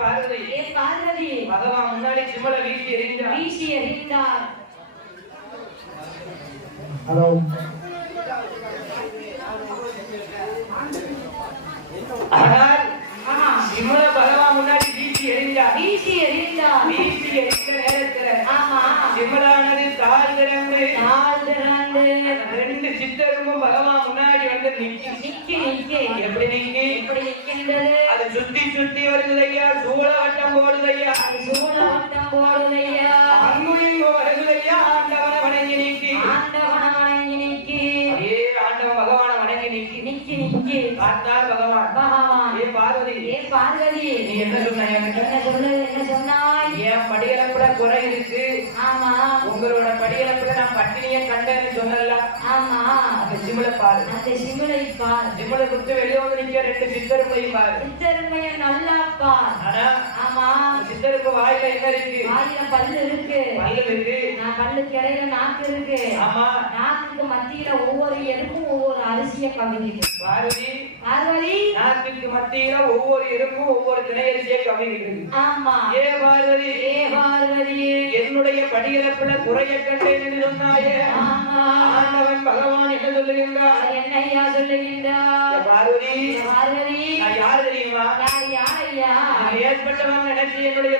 பார்வதி. ஏ பார்வதி. பகவான் முன்னாடி சிம்மலை வீசி எறிஞ்சார் வீசி எறிந்தார். ஹலோ. ஆனால் ஆமா சிம்மல பகவான் முன்னாடி வீசி எறிஞ்சார் வீசி எறிந்தார். வீசி எறிந்த நேரத்துல ஆமா. சிம்மலானது தாழ் திறந்து நாள் திறந்து ரெண்டு சித்தருக்கும் பகவான் முன்னாடி வந்து நிக்கி. நிக்கி நிக்கி. எப்படி நிக்கி? எப்படி நிற்கின்றது அது சுத்தி சுத்தி வருதுலையா சூழ வட்டம் போடுதையா? அது சூழவட்டம் போடுதையா? அங்குயும் வருதுலையா ஆண்டவனை வணங்கி நிக்கி. ஆண்டவன வணங்கி நிக்கி. அதே ஆண்டவன் பகவானை வணங்கி நிக்கி. நிக்கி நிக்கி. பார்த்தார் பகவான். பகவான். ஏ பார்வதி. ஏ பார்வதி. நீ என்ன சொன்ன? என்கிட்ட? என்ன சொல்லு என்ன சொன்னாய்? என் படியளப்புல குறை இருக்கு? உங்களோட படியளப்புல நான் பட்டினிய கண்டேன்னு சொன்னல ஆமா. அந்த சிமிழ பாரு. அந்த சிமிழை பார் சிமிழ விட்டு வெளியே வந்து நிக்க ரெண்டு சித்தருமையும் பாரு. சித்தருமைய நல்லா பார் ஆமா. சித்தருக்கு வாயில என்ன இருக்கு? ஆயிரம் பல்லு இருக்கு. பல்லு இருக்கு. நான் பல்லு கிடையில நாக்கு இருக்கு. ஆமா. நாக்குக்கு மத்தியில ஒவ்வொரு எருக்கும் ஒவ்வொரு அரிசிய பார்வதி பார்வதி நாட்டுக்கு மத்தியில ஒவ்வொரு எறும்பும் ஒவ்வொரு திணையரிசியை ஆமா. ஏ பார்வதி. ஏ என்னுடைய படியளப்புல குறைய கண்டேன் என்று சொன்னாயே ஆமா. ஆண்டவன் பகவான் என்ன சொல்லுகின்றார்? என்னையா சொல்லுகின்றார்? பார்வதி. பார்வதி. நான் யார் தெரியுமா? யார் யார் ஐயா நான் ஏற்பட்டவன் நினைச்சு என்னுடைய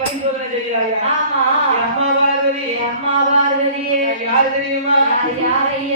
பரிசோதனை செய்கிறாயா? ஆமா. அம்மா பார்வதி. அம்மா பார்வதி. நான் யார் தெரியுமா? யார் யார் ஐயா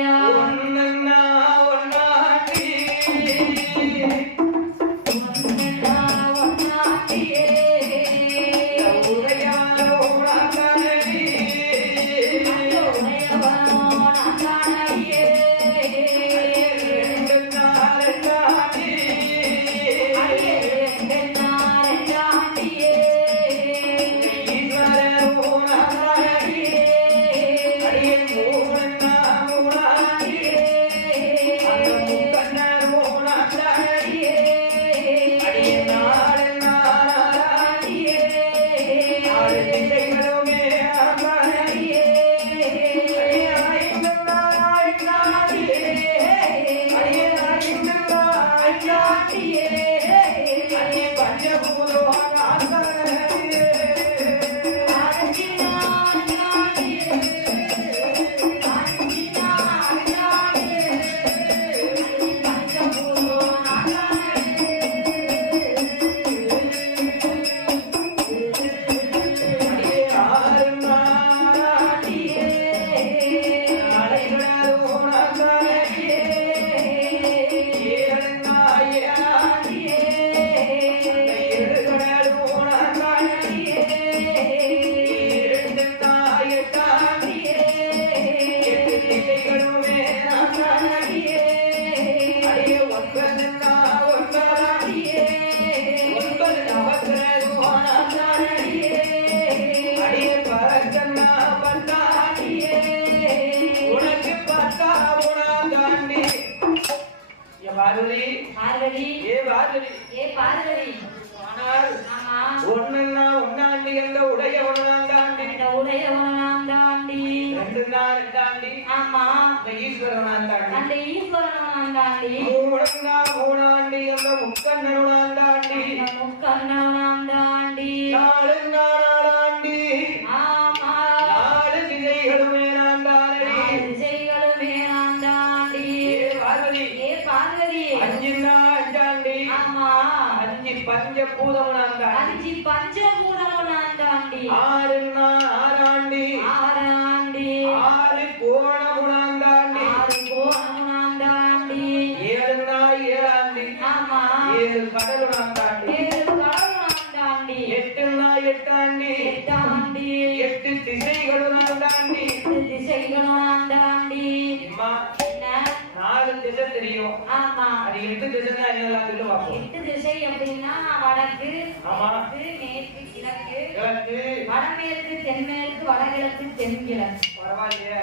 பார்வதி ஆனால் ஒண்ணுன்னா ஒன்னாண்டி என்ற உடைய ஒண்ணாந்தாண்டி இந்த உடையவனாம் தாண்டி. ரெண்டுன்னா ரெண்டாண்டி. ஆமா. இந்த அந்த மூணாண்டி என்ற முக்கண்ணனுணாந்தாண்டி எட்டுன்னா எட்டாண்டி எட்டாண்டி எட்டு திசைகளும் தாண்டி. எட்டு தாண்டி. அம்மா நாலு திசை தெரியும். ஆமா. அது எட்டு சொல்லி எட்டு திசை அப்படின்னா வடக்கு ஆமா. மேற்கு கிழக்கு. கிழக்கு. வடமேற்கு தென்மேற்கு வடகிழக்கு தென்கிழக்கு. பரவாயில்லையே.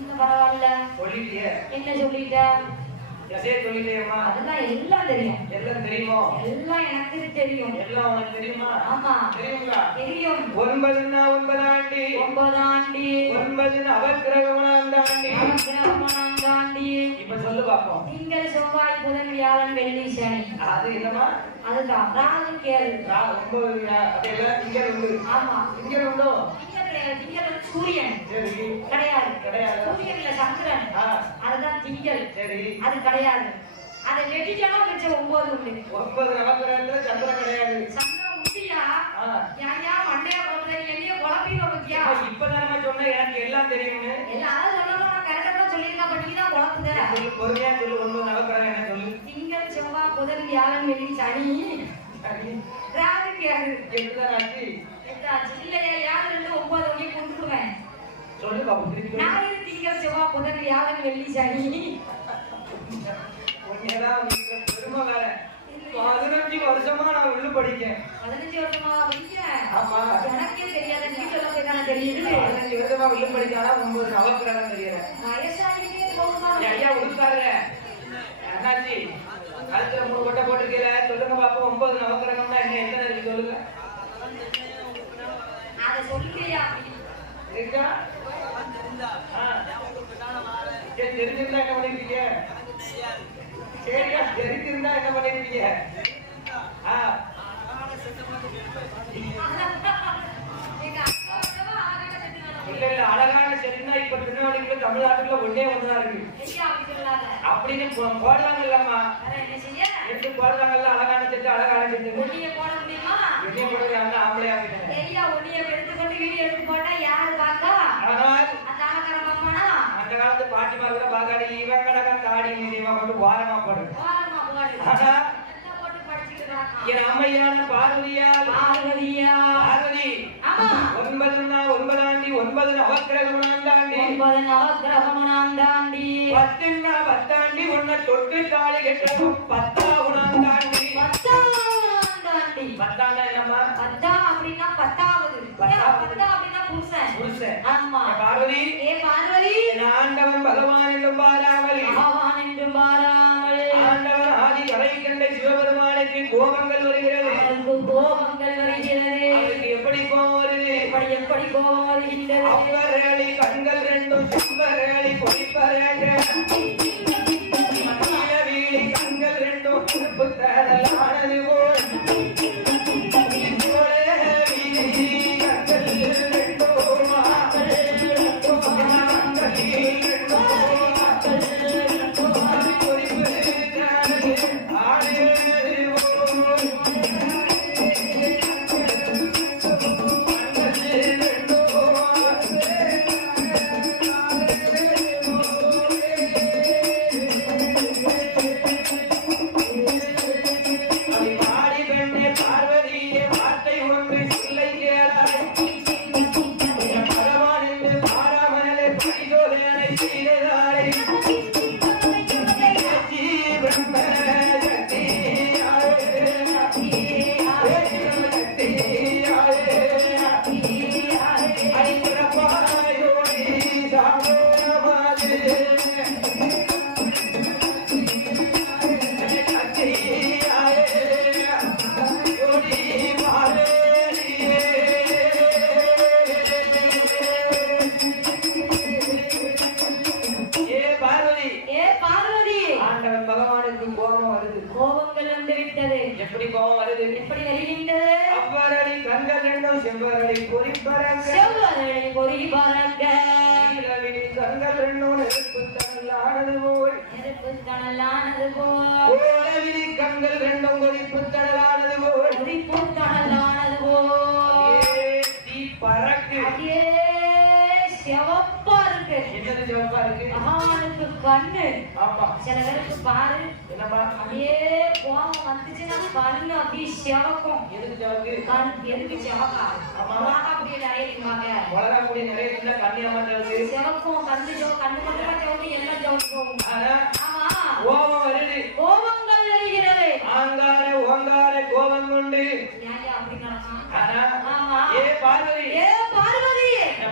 இன்னும் பரவாயில்ல. சொல்லிட்டியே. என்ன சொல்லிட்ட? எசே சொல்லிட்டேம்மா அதெல்லாம் எல்லாம் தெரியும். எல்லாம் தெரியுமோ? எல்லாம் எனக்கு தெரியும். எல்லாம் உனக்கு தெரியுமா? ஆமா. தெரியுங்களா? தெரியும். ஒன்பதுன்னா ஒன்பதாண்டி. ஒன்பதாண்டி. ஒன்பது நவக்கிரகமனாம் தாண்டி நவக்கிரகமம் தாண்டி இப்ப சொல்லு பாப்போம். திங்கள் செவ்வாய் புதன் வியாழன் வெள்ளி சனி. அது என்னமா அதுதான். ராகு ரா- ஒன்பது அப்படியெல்லாம் திங்கள் உண்டு. ஆமா. திங்கள் உண்டோ? கிடையாது. திங்கள் வந்து சூரியன். சரி. கிடையாது. சூரியன்ல சந்திரன். அதுதான் திங்கள். அது கிடையாது. அதை வெட்டிட்டாலும் மிச்சம் ஒன்பது உண்டு. ஒன்பது நவகிரகத்துல சந்திரன் கிடையாது. சந்திரன் உண்டியா. ஏன்யா மண்டைய குழப்பற என்னைய குழப்பிங்க பத்தியா இப்பதானே சொன்ன எனக்கு எல்லாம் தெரியும்னு. எல்லாரும் சொல்லணும் நான் கரெக்டா சொல்லியிருக்கேன் பட் நீ தான் குழப்புத. சொல்லு பொறுமையா சொல்லு ஒன்பது நவகிரகம் என்ன சொல்லு? திங்கள் செவ்வாய் புதன் வியாழன் வெள்ளி சனி. ராகு கேது. எப்படிதான் ஆச்சு எட்டாச்சு. இல்லையா ஒன்பது மணிக்கு கொண்டுருவேன் சொல்லு பாப்போம். ஞாயிறு திங்கள் செவ்வாய் புதன் வியாழன் வெள்ளி சனி? உங்களுக்கு பெருமை வேற. பதினஞ்சு வருஷமா நான் உள்ள படிக்கேன். பதினஞ்சு வருஷமா? படிக்கிறேன் எனக்கே தெரியாத நீ சொல்ல போய் தானே தெரியுது. பதினஞ்சு வருஷமா உள்ள படிச்சானா ஒன்பது நவகிரகம் தெரியல. வயசாகிட்டே போகுமா? ஐயா உடுப்பாரு அண்ணாச்சி கழுத்துல மூணு கொட்டை போட்டிருக்கீல. சொல்லுங்க பாப்போம் ஒன்பது நவகிரகம்னா என்ன இருக்கு சொல்லுங்க. அதை சொல்லியா இருக்கா தெரிஞ்சிருந்தா என்ன பண்ணிருக்கீங்க சரியா தெரிஞ்சிருந்தா என்ன பண்ணிருக்கீங்க தமிழ்நாட்டுல ஒன்னே ஒண்ணுதான் இருக்கு. அப்படின்னு போடுறாங்க இல்லம்மா எடுத்து போடுறாங்கல்ல அழகான செட்டு அழகான செட்டு. ஒன்னிய போட முடியுமா? என்ன போடுறது அந்த ஆம்பளை ஆக்கிட்டேன் ஐயா ஒன்னிய எடுத்து போட்டா யாரு பார்த்தா ஆனால் அந்த ஆகார மாமானா? அந்த காலத்து பாட்டிமா கூட பாக்காடி இவன் கடக்கா தாடி போடு. ஓரமா போடு. ஆனா நல்லா போட்டு படிச்சுட்டு கிடக்கான். என் அம்மையான பார்வதியால். பார்வதியா? பார்வதி. ஆமா. ஒன்பது ஒன்பதாண்டி ஒன்பது நவக்கிரகம் தாண்டி ஒன்பது நவக்கிரகமனாம் தாண்டி பத்துன்னா பத்தாண்டி உன்னை தொட்டு தாலி கட்டவும் பத்தாவுனாம் தாண்டி பத்தாவதாம் தாண்டி பத்தாண்டா என்னம்மா? பத்தா அப்படின்னா பத்தாவது. பத்தா அப்படின்னா புருஷன் புருஷன் ஆமா. பார்வதி? ஏ பார்வதி? ஆண்டவன் பகவான் என்றும் பாராமல். பகவான் என்று பாராமல் ஆண்டவன் ஆதி கலை கண்ட சிவபெருமானுக்கு கோபங்கள் வருகிறது. கோபங்கள் வருகிறது. எப்படி கோபம் வருது? எப்படி எப்படி கோபம் வருகின்றது? கண்கள் ரெண்டும் சும்பரளி இருக்கு என்னது சிவப்பா இருக்கு? பகவானுக்கு கண்ணு. ஆமா. சில பேருக்கு பாரு. என்னம்மா அப்படியே கோபம் வந்துச்சுன்னா கண்ணு அப்படியே சிவக்கும். எதுக்கு சிவக்கு கண் எதுக்கு சிவக்கா? ஆமா. அப்படியே நிறைய இருப்பாங்க வளரக்கூடிய நிறைய சின்ன கண்ணியம்மா சிவக்கு சிவக்கும் கண்ணு சிவ கண்ணு மட்டும் சிவக்கும் எல்லாம் சிவக்கு போகும். ஆனா ஆமா. கோபம் வருது. கோபங்கள் வருகிறது. ஆங்கார ஓங்கார கோபம் கொண்டு ஏன் பார்வதி. ஏ பார்வதி.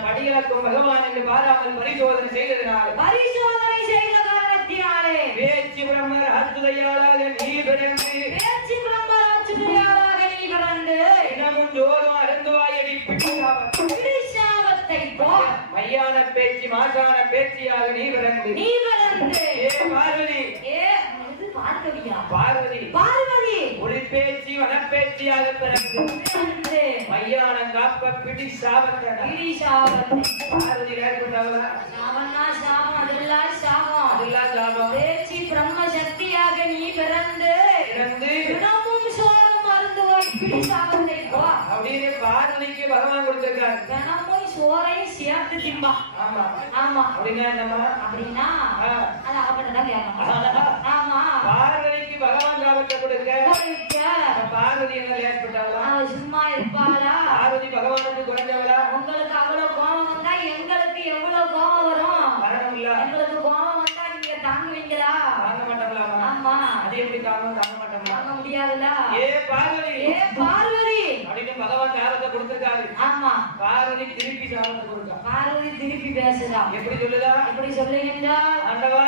நம் படிகளுக்கும் பகவான் என்று பாராமல் பரிசோதனை செய்ததினால் பரிசோதனை செய்த காரணத்தினாலே பேச்சு பிரம்மர் அத்துதையாளாக நீ பிறந்து பேச்சு பிரம்மராட்சியாக நீ கடந்து தினமும் ஜோறும் அருந்துவாயடி பிடிக்காமல் பிடிசாபத்தை போ. மையான பேச்சு மாசான பேச்சியாக நீ பிறந்து நீ கடந்து ஏ பார்வதி ஏ பார்வதியா பார்வதி பார்வதி ஒளிப்பேச்சி வனப்பேச்சியாக பிறந்து பிறந்து மையான காப்ப பிடி சாபத்தன கிரீஷாவத்தை பார்வதி ஏற்பட்டவளா சாவன்னா சாவம் அதெல்லாம் சாவம் அதெல்லாம் சாபம். பேச்சு பிரம்ம சக்தியாக நீ பிறந்து இறந்து தினமும் சோறும் மருந்துவாய் பிடி சாவத்தை போ. அப்படின்னு பார்வதிக்கு பகவான் கொடுத்திருக்காரு. தினமும் சோறையும் சேர்த்து திம்பா ஆமா. ஆமா. அப்படின்னா என்னம்மா? அப்படின்னா. அது கேட்கணும். ஆமா. பார்வதிக்கு பகவான் சாபத்தை கொடுக்க. பார்வதி என்ன அவ சும்மா இருப்பாளா? பார்வதி பகவானுக்கு குறைஞ்சவளா உங்களுக்கு அவ்வளவு கோபம் வந்தா எங்களுக்கு எவ்வளவு கோபம் வரும்? மரணம் இல்ல எங்களுக்கு கோபம் வந்தா நீங்க தாங்குவீங்களா? தாங்க மாட்டோம்லாமா ஆமா. அது எப்படி தாங்கும்? தாங்க மாட்டோம்ல தாங்க முடியாதுல்ல? ஏ பார்வதி! ஏ பார்வதி! அப்படின்னு பகவான் சாபத்தை கொடுத்திருக்காரு. ஆமா. பார்வதி திருப்பி சாபத்தை கொடுக்கா பார்வதி திருப்பி பேசுதா எப்படி சொல்லுதா? எப்படி சொல்லுகின்றார்? ஆண்டவா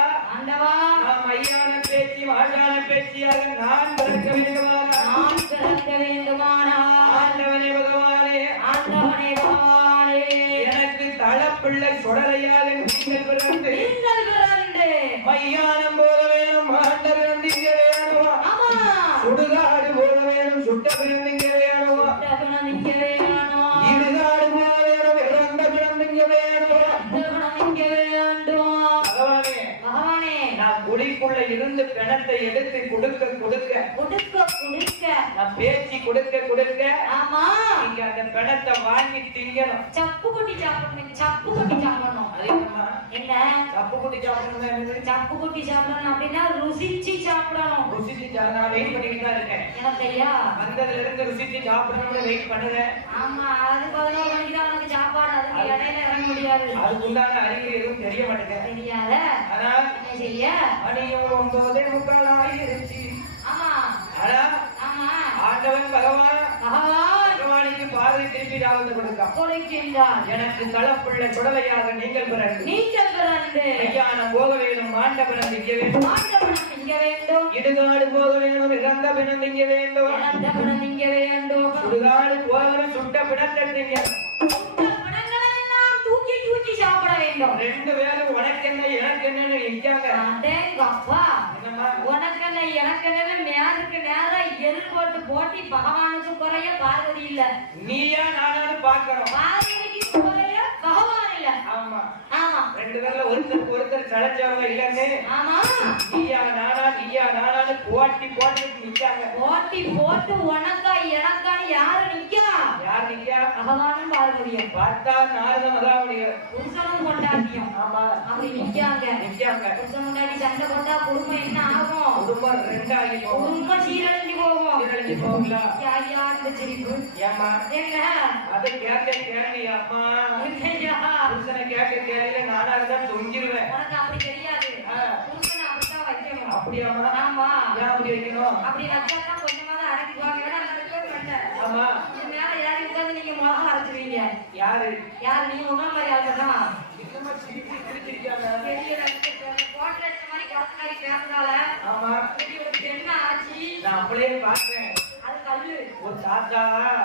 ஆண்டவா நாம் ஐயான பேச்சு மாசான பேச்சியாக நான் பிறக்க வேண்டுமானால். நான் பிறக்க வேண்டுமானால். ஆண்டவனே பகவானே. ஆண்டவனே பகவானே. எனக்கு தளப்பிள்ளை சுடலையாக நீங்கள் பிறந்து நீங்கள் பிறந்து. மையானம் போல நான் பேச்சு கொடுக்க கொடுக்க ஆமா. நீங்க அந்த பிணத்தை வாங்கி திங்கணும். சப்பு குட்டி சாப்பிடணும் சப்பு குட்டி சாப்பிடணும். என்ன? தப்பு குட்டி சாப்பிடணும் சப்பு குட்டி சாப்பிடணும் அப்படின்னா ருசிச்சு சாப்பிடணும். ருசிச்சு நான் வெயிட் பண்ணிக்கிட்டு தான் இருக்கேன். எனக்கு ஐயா வந்ததுல இருந்து ருசிச்சு சாப்பிடணும்னு வெயிட் பண்ணுறேன் ஆமா அது பதினோரு மணிக்கு தான் உனக்கு சாப்பாடு. அதுக்கு இடையில இறங்க முடியாது. அதுக்குண்டான அறிவு எதுவும் தெரிய மாட்டேங்குது தெரியாத? ஆனால் என்ன செய்ய? மணியும் ஒன்பதே முக்கால் ஆயிருச்சு. ஆமா. ஆனா ஆமா ஆண்டவன் பகவான் பகவான் பகவானுக்கு பார்வை திருப்பி ராவத்தை கொடுக்கான் கொடுக்கின்றார் எனக்கு தளப்புள்ள சுடலையாக நீங்கள் பிறகு. நீங்கள் பிறந்து. ஐயானம் போக வேணும் மாண்டவனம் திங்க வேண்டும். ஆண்டவனம் இங்க வேண்டும். இடுகாடு போக வேணும் இறந்த பிணம் திங்க வேண்டும். இறந்தவனம் இங்க வேண்டும். சுடுகாடு போகணும் சுட்ட பிணத்தை திங்க ரெண்டு பேரும் உனக்கு என்ன எனக்கு என்னன்னு நிற்காங்க. அடேங்கப்பா. எனக்கு நேருக்கு நேரம் எதிர் போட்டு போட்டி பகவானுக்கு குறைய பார்வதி இல்ல. நீயா நானானு பாக்குறோம் பார்வதிக்கு இல்ல ஆமா. ஆமா. ரெண்டு பேர்ல ஒருத்தருக்கு ஒருத்தர் சளைச்சவங்க இல்லைன்னு. ஆமா. நீயா நானா நீயா நானானு போட்டி போட்டு நிக்காங்க. போட்டி போட்டு உனக்கா எனக்கான்னு யாரு நிக்கா? யார் நிக்கா? பகவானும் பார்வதியும் பார்த்தா நாரத மகாமுனிவர் புருஷனும் கொண்டாட்டியும் ஆமா. அப்படி நிக்காங்க. நிக்காங்க. புருஷன் கொண்டாடி சண்டை போட்டா குடும்பம் என்ன ஆகும்? குடும்பம் ரெண்டாகி குடும்பம் சீரழிஞ்சு போகும்? சீரழிஞ்சு போகுங்களா ஐயா இந்த சிரிப்பு. ஏம்மா? என்ன அதை கேட்க கேள்வி அம்மா. என்னய்யா? புருஷனை கேட்க கேள்வியில நானா இருந்தா உனக்கு அப்படி தெரியாது. புருஷனை வைக்கணும். அப்படியாம்மா ஆமா. ஏன் அப்படி வைக்கணும்? அப்படி வச்சாதான் கொஞ்சமாவது ஏன்னா பண்ண ஆமா. இது மேல ஏறி உட்கார்ந்து நீங்க மிளகா அரைச்சிருவீங்க யாரு? யார்? நீங்க உங்க மாதிரி சிரிச்சிருக்காங்க தெரியல கோட்டை அடிச்ச மாதிரி மாதிரி பேசுறால ஆமா. பெண்ணை ஆச்சு நான் அப்படியே அது கல்லு ஒரு தாத்தா.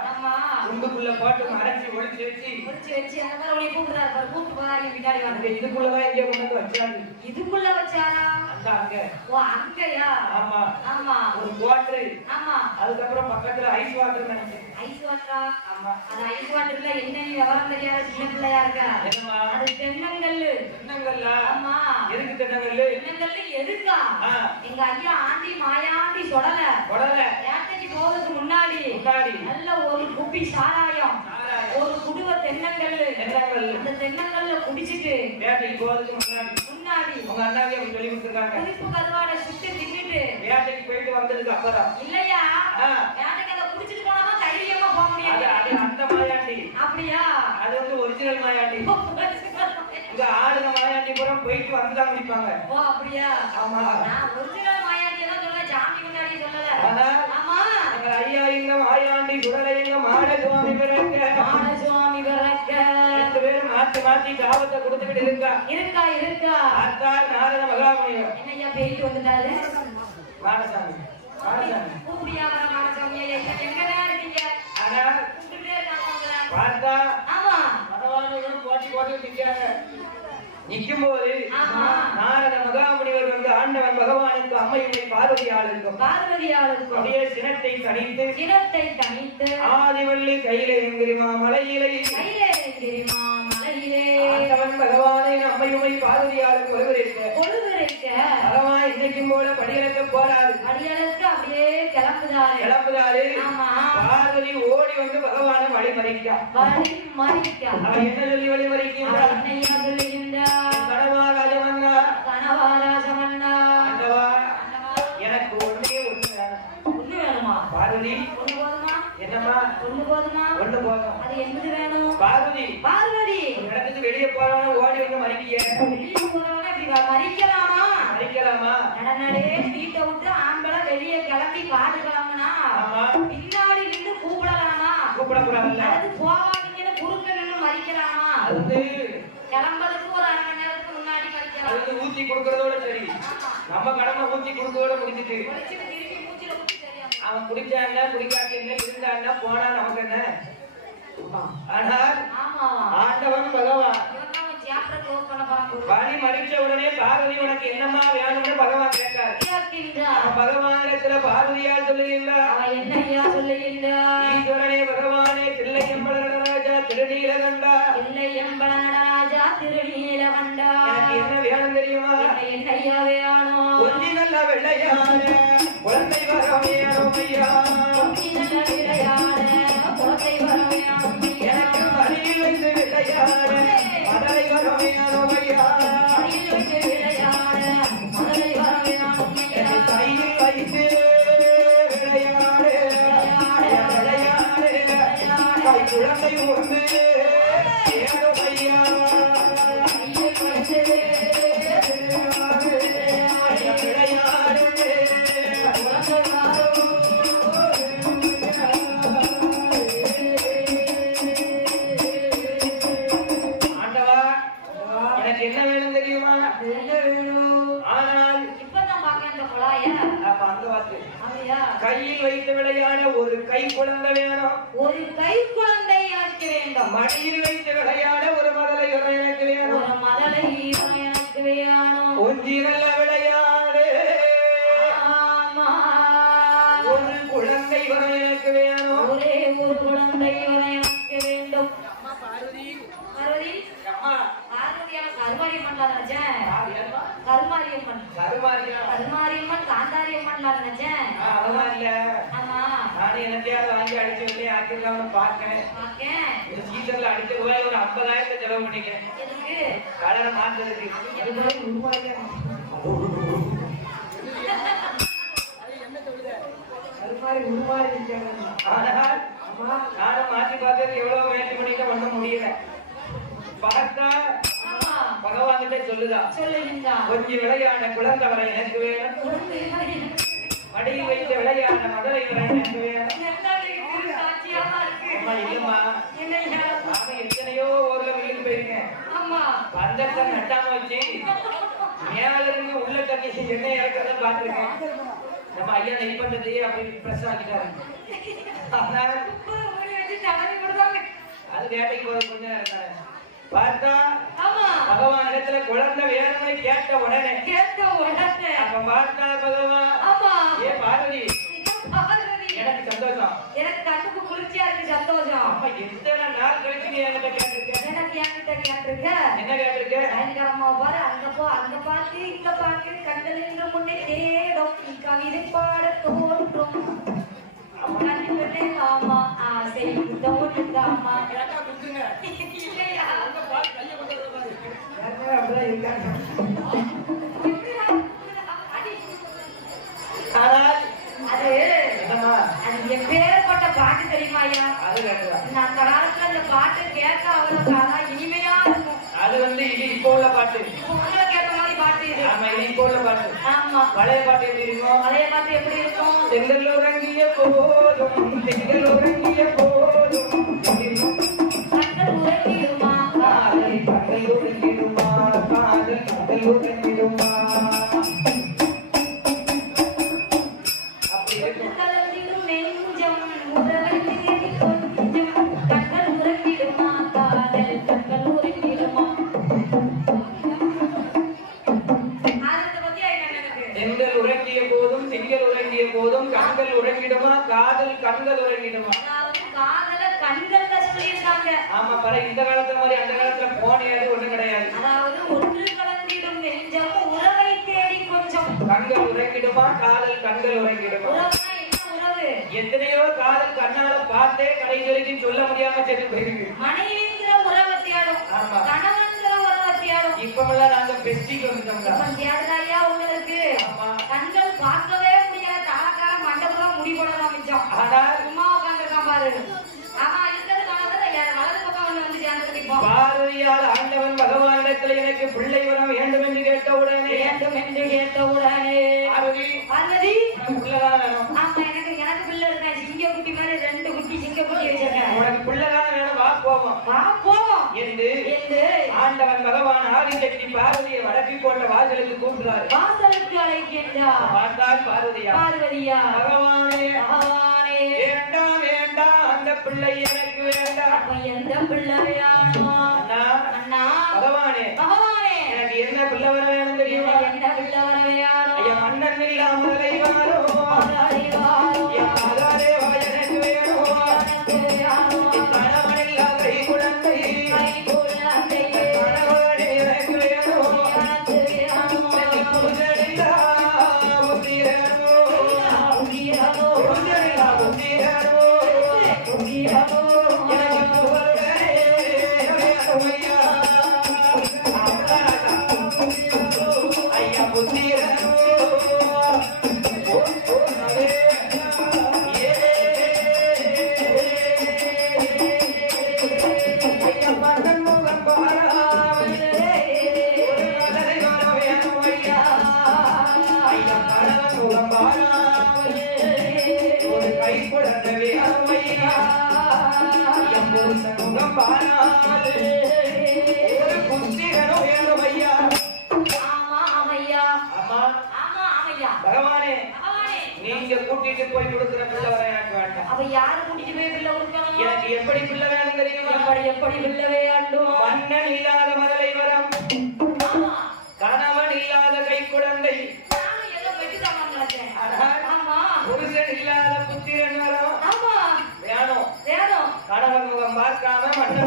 ஆமா குண்டுக்குள்ள போட்டு மறைச்சு ஒளிச்சு வச்சு. வச்சு மாதிரி உன்னை கூப்பிடுறாரு பாரு கூப்பிட்டு போறாரு பின்னாடி வந்து இதுக்குள்ளதான் எங்கேயோ கொண்டு வந்து வச்சாரு? இதுக்குள்ள வச்சாரா? அந்த அங்க. ஓ அங்கயா? ஆமா. ஆமா. ஒரு குவாட்டரு ஆமா. அதுக்கப்புறம் பக்கத்துல ஐஸ் வாட்டர் நினைச்சேன் ஐஸ் வாட்டரா ஐஸ் வாட்டர்ல என்ன விவரம் தெரியாத சின்ன பிள்ளையா இருக்கா? அது தென்னங்கல்லு. தென்னங்கல்ல? ஆமா எதுக்கு தென்னங்கல்லு? தென்னங்கல்லு எதுக்கா. எங்க ஐயா ஆண்டி மாயாண்டி சொடல உடல வேட்டைக்கு போறதுக்கு முன்னாடி முன்னாடி. நல்ல ஒரு குப்பி சாராயம். ஒரு குடுவ தென்னங்கல்லு. தென்னங்கல்லு. அந்த தென்னங்கல்ல குடிச்சிட்டு வேட்டைக்கு போறதுக்கு முன்னாடி. முன்னாடி உங்க அண்ணாவே அப்படி சொல்லி கொடுத்துருக்காங்க. குறிப்பு கருவாடை சுட்டு தின்னுட்டு வேட்டைக்கு போயிட்டு வந்ததுக்கு அப்புறம். இல்லையா. வேட்டைக்கு அதை குடிச்சிட்டு போனா தைரியமா போக அது அது முடியாது அந்த மாயாண்டி அப்படியா அது வந்து ஒரிஜினல் மாயாண்டி இங்க ஆளுங்க மாயாண்டி பூரா போயிட்டு வந்துதான் குடிப்பாங்க. ஓ அப்படியா? ஆமா. நான் ஒரிஜினல் மாயாண்டி தான் சொல்ல சாமி முன்னாடி சொல்லல. ஆமா. எங்க ஐயா இங்க மாயாண்டி சுடலைங்க மாட சுவாமி பிறங்க மான சுவாமி பிறக்க. ரெண்டு பேரும் மாத்தி மாத்தி சாபத்தை கொடுத்துக்கிட்டு இருக்கா இருக்கா இருக்கா? அத்தா நாரத மகாமுனிவர். என்னய்யா போயிட்டு வந்துட்டாரு. மாடசாமி. மாடசாமி. கூப்பிடியா வர எங்க எங்கதான் இருக்கீங்க? ஆனா கூப்பிட்டுட்டே இருக்காங்க உங்களை. பார்த்தா ஆமா. பகவானுடன் போட்டி போட்டு நிற்காங்க நிற்கும் போது. நாரத மகாமுனிவர் வந்து ஆண்டவன் பகவானுக்கு அம்மையுடைய பார்வதியாளுக்கும் பார்வதியாளுக்கும் அப்படியே சினத்தை தணித்து சினத்தை தணித்து ஆதிவள்ளி கையில எங்கிரிமா மலையிலை. கையிலே தெரியுமா மலையிலே. ஆண்டவன் பகவானை அம்மையுமை பார்வதியாளுக்கு ஒருவரிக்க பொழுதுரைக்க பகவான் இன்னைக்கும் போல படியிறக்க போறாரு. அடியாளுக்கு அப்படியே கிளம்புதாரு கிளம்புறாரு. ஆமா. பார்வதி ஓடி வந்து பகவானை வழிமறிக்கா. வழி மறிக்க அவன் என்ன சொல்லி என்னையா சொல்லுகின்றார் வெளியே போறவன ஓடி வந்து மறிக்கிய வெளியே போறவன இப்படி மறிக்கலாமா? மறிக்கலாமா? நடனடே வீட்டை விட்டு ஆம்பளை வெளியே கிளம்பி ஆமா. பின்னாடி நின்று கூப்பிடலாமா? கூப்பிடக்கூடாதுல்ல அது போவாதீங்கன்னு குறுக்க நின்று மறிக்கலாமா? அது வந்து கிளம்புறதுக்கு ஒரு அரை மணி நேரத்துக்கு முன்னாடி வந்து ஊத்தி கொடுக்கறதோட சரி. நம்ம கடமை ஊத்தி கொடுக்கறதோட முடிஞ்சிட்டு அவன் குடிச்சான்னா குடிக்காட்டி என்ன இருந்தான்னா போனா நமக்கு என்ன? ஆனால் ஆண்டவன் பகவான். பணி மறிச்ச உடனே பார்வதி உனக்கு என்னம்மா வேணும்னு பகவான் கேட்டார். பகவானிடத்துல பார்வதியால் சொல்லுகின்றார். என்னையா சொல்லுகின்றார்? பகவானே தில்லையம்பலராஜா திருநீலகண்டா. இல்லை எம்பள நடராஜா திருநீலகண்டா. எனக்கு என்ன வேணும் தெரியுமா? என்னையா வேணும் கொஞ்சி நல்ல வெள்ளையான குழந்தை வர வேணும் ஐயா நல்ல விளையாட குழந்தை வர வேணும் எனக்கு மடியில் வைத்து வெள்ளையான மதலை வர வேணும் ஐயா கொஞ்சி நல்ல விளையாடு ஒரு குழந்தை வர எனக்கு வேணும். ஒரே ஒரு குழந்தை வர எனக்கு வேண்டும். பார்வதி. கருமாரியம்மன் நினைச்சேன்? கருமாரியம்மன். கருமாரியா கருமாரியம்மன் காந்தாரியம்மன் நினைச்சேன் என்னத்தையாவது வாங்கி அடிச்சு வெளியே ஆக்கிடலாம்னு இந்த சீசன்ல அடிச்ச ஒரு ஐம்பதாயிரத்தை செலவு பண்ணிக்கிறேன் கலரை மாத்துறதுக்கு. நானும் மாத்தி பார்த்தது எவ்வளவு முயற்சி பண்ணிட்டு பண்ண முடியல. பார்த்தா பகவான் கிட்ட சொல்லுதா? சொல்லுகின்றான். கொஞ்சம் விளையாட குழந்தை வரை எனக்கு வேணும். மடியில் வைத்த எத்தனையோ ஊர்ல வெளியில் போயிருக்கேன். பந்தத்தை நட்டாம வச்சு மேல இருந்து உள்ள தண்ணி என்ன இறக்கிறத பார்த்துருக்கேன். நம்ம ஐயா நெய் பண்றதையே அப்படி பிரச்சனை ஆக்கிட்டாரு ஆனால் ஒரு முடி வச்சு தவறி கொடுத்தாங்க. அது வேட்டைக்கு போது கொஞ்ச நேரம். பார்த்தா பகவான் இடத்துல குழந்தை வேணும்னு கேட்ட உடனே கேட்ட உடனே. அப்ப பார்த்தா பகவான் ஆமா. ஏ பார்வதி. எனக்கு சந்தோஷம். எனக்கு கண்ணுக்கு குளிர்ச்சியா இருக்கு சந்தோஷம். அம்மா எத்தனை நாள் கழிச்சு நீ என்கிட்ட கேட்டிருக்க? எனக்கு என்கிட்ட கேட்டிருக்க? என்ன கேட்டிருக்க? பயங்கரமா பாரு அங்க போ அங்க பாத்து இங்க பாக்கு கண்களின் முன்னே தேடும். நீ கவிதை பாட தோன்றும் கண்ணிலே ஆமா. ஆசை தோன்றும் ஆமா அது நான் அந்த காலத்துல அந்த பாட்டு கேட்க அவ்வளவு அதான் இனிமையா இருக்கும். அது வந்து இது இப்போ உள்ள பாட்டு. உங்களுக்கு ஏத்த மாதிரி பாட்டு இது. ஆமா இது இப்போ உள்ள பாட்டு. ஆமா. பழைய பாட்டு எப்படி இருக்கும் பழைய பாட்டு எப்படி இருக்கும்? செங்கல் உறங்கிய போதும் செங்கல் உறங்கிய போதும் காதல் உறங்கிடுமா? காதல் கண்கள் உறங்கிடுமா? காதல கண்கள்ல சொல்லியிருக்காங்க. ஆமா பல இந்த காலத்துல மாதிரி அந்த காலத்துல போன் ஒண்ணு கிடையாது. அதாவது ஒன்று கலந்திடும் நெஞ்சம் உறவை கொஞ்சம். கண்கள் உறங்கிடுமா? காதல் கண்கள் உறங்கிடுமா? எத்தனையோ காதல் கண்ணால பார்த்தே கடைசி வரைக்கும் சொல்ல முடியாம சென்று போயிருக்கு. மனைவிங்கிற உறவை தேடும். கணவன்கிற உறவை தேடும். இப்பமெல்லாம் நாங்க பெஸ்டிக்கு வந்துட்டோம் உங்களுக்கு? கண்கள் பார்க்கவே மண்டபம் முடி போடலாம் மிச்சம்? ஆனால் சும்மா உட்காந்துருக்கான் பாரு. ஆமா இருக்கிறது கணவர் வலது பக்கம் வந்து சேர்ந்து நிற்போம் பார்வதியால் ஆண்டவன் பகவானிடத்தில் எனக்கு பிள்ளை வர வேண்டும் என்று கேட்ட உடனே வேண்டும் என்று கேட்டவுடனே. பார்வதி ஆமா எனக்கு எனக்கு பிள்ளை இருக்கேன் சிங்க குட்டி மாதிரி ரெண்டு குட்டி சிங்க குட்டி வச்சிருக்கேன். உனக்கு பிள்ளைதான் வேணும். வா போவோம். வா பகவான் ஆதிசக்தி பார்வதியை வடக்கி போட்ட வாசலுக்கு கூப்பிடுறாரு வாசலுக்கு அழைக்கின்றார். பார்த்தால் பார்வதியா? பார்வதியா? பகவானே. பகவானே. வேண்டாம் வேண்டாம் அந்த பிள்ளை எனக்கு வேண்டாம் எந்த பிள்ளை வேணும்? அண்ணா. பகவானே. பகவானே. எனக்கு என்ன பிள்ளை வர வேணும் தெரியுமா? என்ன பிள்ளை வர வேணும்? ஐயா மன்னன் இல்லாமல்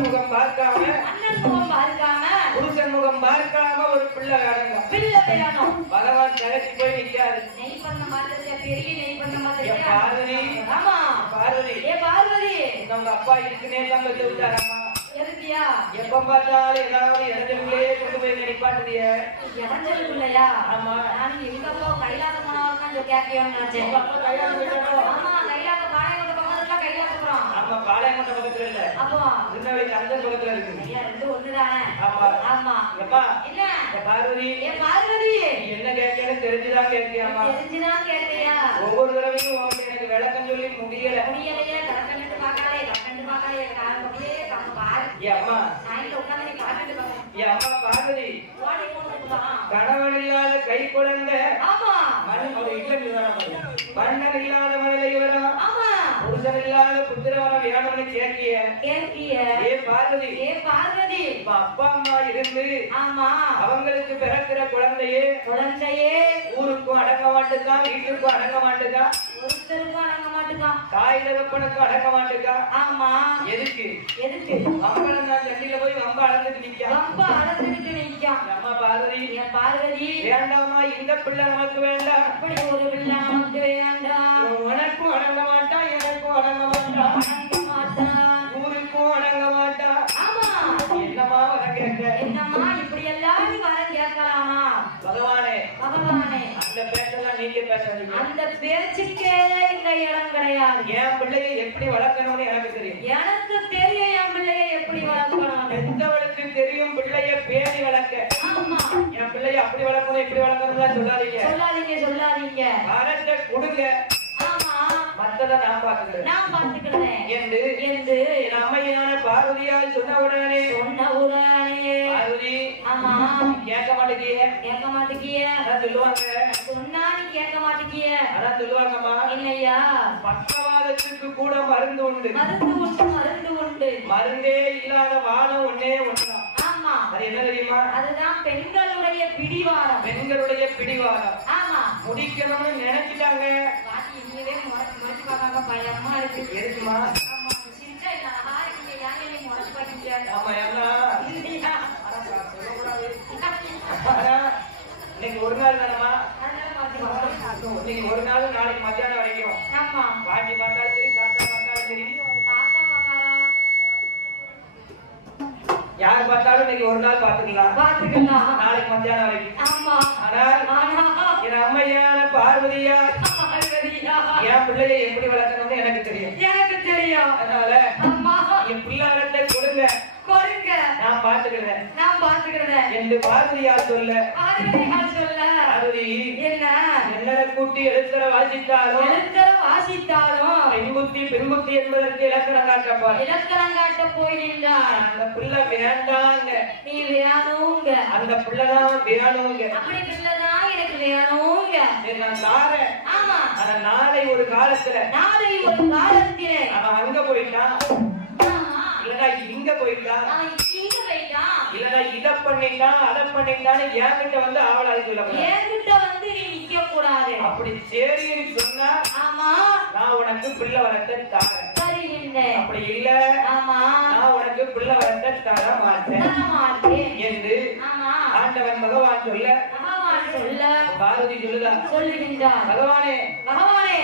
முகம் பார்க்காம அண்ணன் முகம் பார்க்காம புருஷன் முகம் பார்க்காம ஒரு பிள்ளை வேணுங்க. பிள்ளை வேணும். பகவான் தகச்சி போய் நிக்காது நெய் பண்ண மாதிரி பெரிய நெய் பண்ண மாதிரி பார்வதி? ஆமா. பார்வதி? ஏ பார்வதி. உங்க அப்பா இருக்குன்னே தான் வச்சு விட்டாரம்மா எதுக்கியா எப்ப பார்த்தாலும் ஏதாவது இடத்துலயே கொண்டு போய் இல்லையா ஆமா. நான் எங்க அப்பா போனவங்க நினைச்சேன். கைலாசம் போயிட்டாரோ? ஆமா கைலாச பாளையங்கோட்டை கைலாசபுரம் ஆமா பாளையங்கோட்டை பக்கத்துல இல்ல? அப்போ அந்த பக்கத்துல இருக்கு. ஐயா ரெண்டு ஒண்ணுதானே ஆமா. ஆமா. எப்பா? என்ன? பார்வதி. ஏ பார்வதி. என்ன கேட்கன்னு தெரிஞ்சுதான் கேட்கியாமா தெரிஞ்சுதான் கேட்டியா ஒவ்வொரு தடவையும் உனக்கு எனக்கு விளக்கம் சொல்லி முடியல. முடியலையே கணக்கண்டு பார்க்காதே கணக்கண்டு பார்க்காதே அப்படியே நம்ம பாரு. அம்மா. சாயந்தரம் உட்காந்து நீ பாரு. என் அம்மா பார்வதி. ஓடி. கணவன் இல்லாத கை குழந்தை. ஆமா. மண் ஒரு மன்னன் இல்லாத மனிதை வரம் ஆமா. புருஷன் இல்லாத புத்திரவரம் வேணும்னு கேட்கிய கேட்டிய ஏ பார்வதி. ஏ பார்வதி. இப்ப அப்பா அம்மா இருந்து ஆமா. அவங்களுக்கு பிறக்கிற குழந்தையே. குழந்தையே. ஊருக்கும் அடங்க மாட்டுக்கா வீட்டுக்கும் அடங்க மாட்டுக்கா. ஒருத்தருக்கும் அடங்க மாட்டுக்கான் தாய் தகப்பனுக்கும் அடங்க மாட்டுக்கா. ஆமா. எதுக்கு? எதுக்கு? வம்பளம் தான் தண்ணியில போய் வம்ப அளந்துட்டு நிக்கா. ரொம்ப அழகுட்டு நிற்கான் அம்மா பார்வதி. என் பார்வதி. வேண்டாமா இந்த பிள்ளை நமக்கு வேண்டாம். அப்படி ஒரு பிள்ளை நமக்கு வேண்டாம். உனக்கும் அடங்க மாட்டா எனக்கும் அடங்க மாட்டா. மாட்டா. ஆமா. என்னமா வர கேட்க? என்னம்மா இப்படி எல்லாம் வர கேட்கலாமா? பகவானே. பகவானே. அந்த பேச்செல்லாம் நீங்க பேசாதீங்க. அந்த பேச்சுக்கே இடம் கிடையாது. என் பிள்ளையை எப்படி வளர்க்கணும்னு எனக்கு தெரியும். எனக்கு தெரியும் என் பிள்ளைய எப்படி வளர்க்கணும். தெரியும் பிள்ளைய பேணி வளர்க்க. ஆமா. என் பிள்ளைய அப்படி வளர்க்கணும் இப்படி வளர்க்கணும் சொல்லாதீங்க. சொல்லாதீங்க சொல்லாதீங்க. வரத்தை கொடுங்க. மத்தத நான் பாத்துக்கிறேன் நான் பார்த்துக்கிறேன். என்று என்று என் அம்மையான பார்வதியால் சொன்ன உடனே சொன்ன உடனே பார்வதி ஆமா. கேட்க மாட்டேங்கிய. கேட்க மாட்டேங்கிய. அதான் சொல்லுவாங்க. சொன்னா நீ கேட்க மாட்டேங்கிய. அதான் சொல்லுவாங்கம்மா. இல்லையா? பக்கவாதத்துக்கு கூட மருந்து உண்டு. மருந்து உண்டு மருந்து உண்டு. மருந்தே இல்லாத வாதம் ஒண்ணே ஒண்ணுதான். ஆமா. அது என்ன தெரியுமா? அதுதான் பெண்களுடைய பிடிவாரம் பெண்களுடைய பிடிவாதம். ஆமா. முடிக்கணும்னு நினைச்சிட்டாங்க. நீங்களே இன்னைக்கு ஒரு நாள் தானமா ஒரு நாள் நாளைக்கு மத்தியானம் வரைக்கும். பாட்டி பார்த்தாலும் சரி தாத்தா பார்த்தாலும் சரி. யார் பார்த்தாலும் ஒரு நாள் பாத்துக்கலாம் நாளைக்கு மத்தியானம் வரைக்கும். ஆமா. ஆனால் என் அம்மையான பார்வதியார் என் பிள்ளையை எப்படி வளர்க்கணும்னு எனக்கு தெரியும். எனக்கு தெரியும். அதனால அம்மா. என் பிள்ளாரத்தை கொடுங்க. கொடுங்க. நான் பாத்துக்கிறேன் நான் பாத்துக்கிறேன் என்று பார்வதியா சொல்ல. பார்வதியா சொல்ல. பார்வதி என்ன? என்னட கூட்டி எழுத்தர வாசித்தாலும் எழுத்தரம் வாசித்தாலும் பெண்புத்தி பெண்புத்தி என்பதற்கு இலக்கணம் காட்டப்பார். இலக்கணம் காட்ட போகின்றார். அந்த பிள்ளை வேண்டாங்க. நீ வேணுங்க. அந்த பிள்ளைதான் வேணுங்க. அப்படி எனக்கு வேணுங்க. நான் தாரேன் ஆமா. ஆனா நாளை ஒரு காலத்துல. நாளை ஒரு காலத்திலே. அவன் அங்க போயிட்டான் இல்லடா இங்க போயிட்டான் இங்க போயிட்டான் இல்லடா இத பண்ணிட்டான் அதை என்கிட்ட வந்து ஆவலாது சொல்ல என்கிட்ட வந்து நீ நிக்க கூடாது அப்படி சரின்னு சொன்னா ஆமா. நான் உனக்கு பிள்ளை வரத்தை தாரேன் அப்படி இல்ல. ஆமா. நான் உனக்கு பிள்ளை வரத்தை தர மாட்டேன் என்று ஆமா. ஆண்டவன் பகவான் சொல்ல சொல்ல பார்வதி சொல்லுகிறார் சொல்லுகின்றார். பகவானே. பகவானே.